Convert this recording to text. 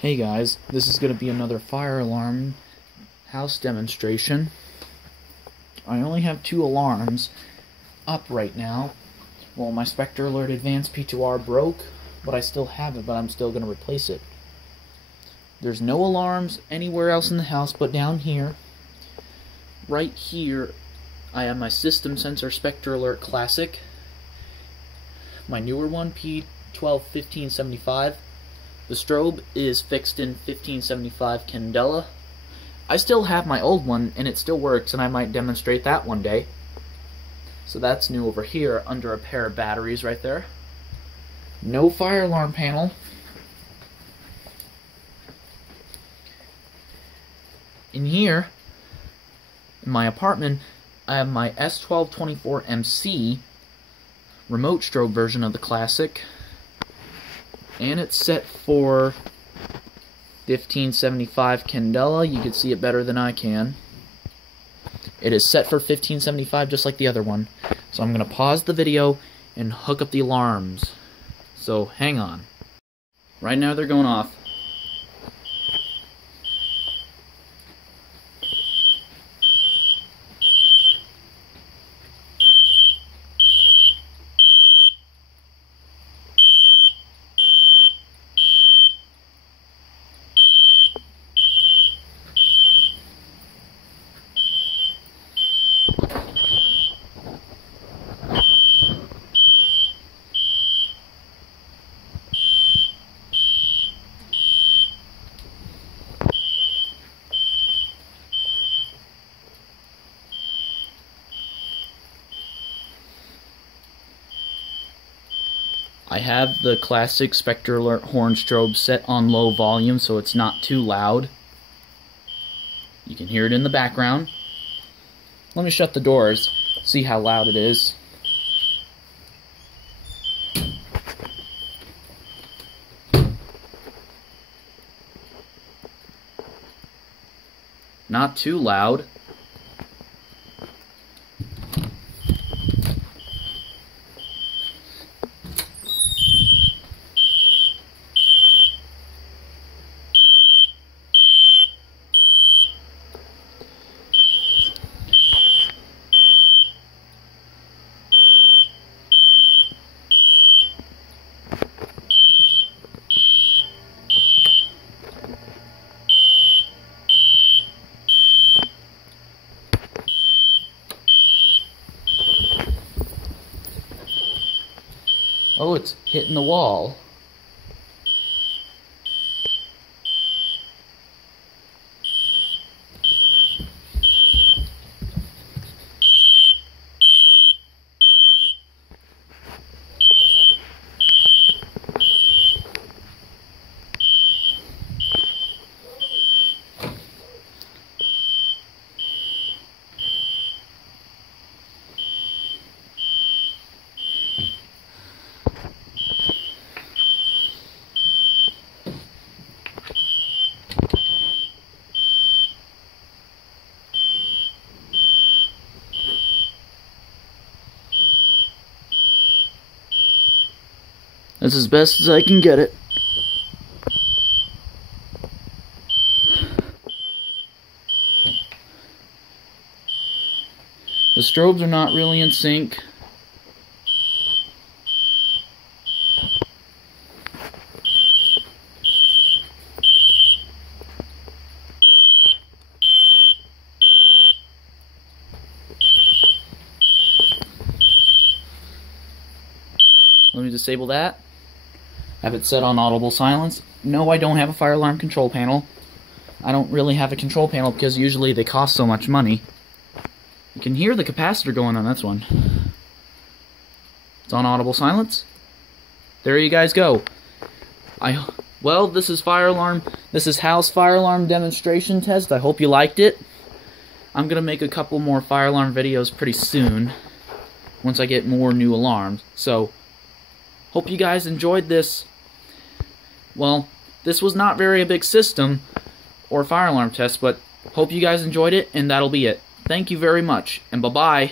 Hey guys, this is going to be another fire alarm house demonstration. I only have 2 alarms up right now. Well, my spectr alert advanced P2R broke, but I still have it, but I'm still going to replace it. There's no alarms anywhere else in the house but down here. Right here, I have my system sensor spectr alert classic. My newer one, P121575. The strobe is fixed in 1575 Candela. I still have my old one, and it still works, and I might demonstrate that one day. So that's new over here, under a pair of batteries right there. No fire alarm panel. In here, in my apartment, I have my S1224MC remote strobe version of the classic. And it's set for 1575 Candela. You can see it better than I can. It is set for 1575 just like the other one. So I'm going to pause the video and hook up the alarms. So hang on. Right now they're going off. I have the classic spectr alert horn strobe set on low volume so it's not too loud. You can hear it in the background. Let me shut the doors, see how loud it is. Not too loud. Oh, it's hitting the wall. That's as best as I can get it. The strobes are not really in sync. Let me disable that. Have it set on audible silence. No, I don't have a fire alarm control panel. I don't really have a control panel because usually they cost so much money. You can hear the capacitor going on this one. It's on audible silence. There you guys go. Well, this is fire alarm. This is house fire alarm demonstration test. I hope you liked it. I'm gonna make a couple more fire alarm videos pretty soon once I get more new alarms. So, hope you guys enjoyed this. Well, this was not very a big system or fire alarm test, but hope you guys enjoyed it, and that'll be it. Thank you very much, and bye-bye.